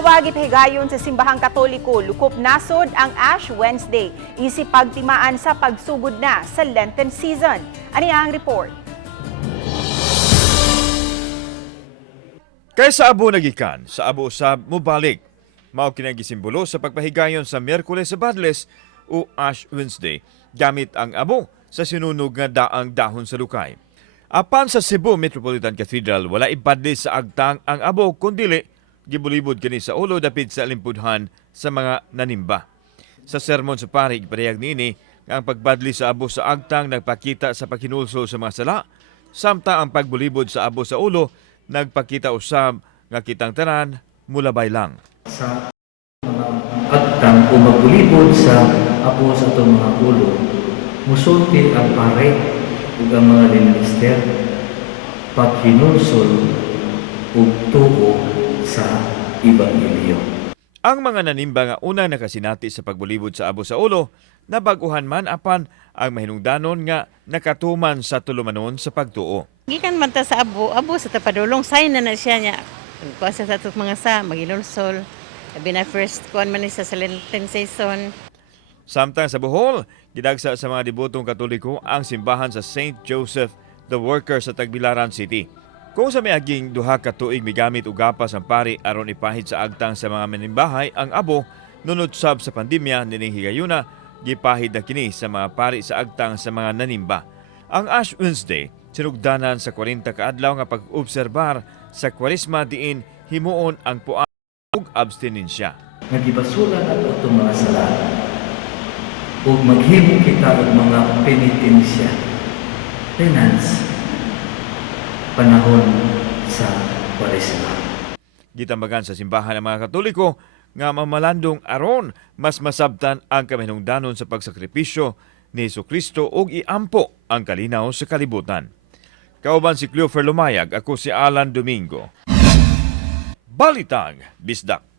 Tawag ipahigayon sa simbahang Katoliko, lukop nasod ang Ash Wednesday. Isip pagtimaan sa pagsugod na sa Lenten season. Ani ang report? Kaysa abo nagikan, sa abo usab mubalik. Mao kinagisimbolo sa pagpahigayon sa Miyerkules sa Badles o Ash Wednesday gamit ang abo sa sinunog nga daang dahon sa lukay. Apan sa Cebu Metropolitan Cathedral, wala ibadli sa agtang ang abo kundili gibulibod kini sa ulo dapit sa limpudhan sa mga nanimba. Sa sermon sa pari, iparehag niini nga ang pagbadli sa abo sa agtang nagpakita sa paghinulso sa mga sala, samtang ang pagbulibod sa abo sa ulo nagpakita usab nga kitang tanan mulabay lang. Sa mga agtang o magbulibod sa abo sa itong mga ulo, musulti ang pare ug ang mga minister paghinulsol ug tuo sa Ebanghelyo. Ang mga nanimba nga unang nakasinati sa pagbulibod sa abo sa ulo, nabaguhan man apan ang mahinungdanon nga nakatuman sa tulumanon sa pagtuo. Gikan man ta sa abo sa tapadulong, sign na siya niya. Kuha sa atos mga magilulsol. Sabi na first kuan man sa Lenten season. Samtang sa Bohol, gidagsa sa mga debotong Katoliko ang simbahan sa St. Joseph the Worker sa Tagbilaran City. Kung sa miaging duha ka tuig migamit og gapas ang pari aron ipahid sa agtang sa mga manimbahay ang abo, nunod sab sa pandemya nining higayuna, gipahid na kini sa mga pari sa agtang sa mga nanimba. Ang Ash Wednesday sinugdanan sa 40 ka adlaw nga pag-obserbar sa kwaresma diin himuon ang puan ug abstinensya. Nagibasulan ato itong mga sala ug maghimo kita og mga penitensya, penance, panahon sa Kwaresma. Gitambagan sa simbahan ng mga Katoliko nga mamalandong aron mas masabtan ang kamahinungdanon sa pagsakripisyo ni Jesucristo ug iampo ang kalinaw sa kalibutan. Kauban si Cleofer Lumayag, ako si Alan Domingo. Balitang Bisdak.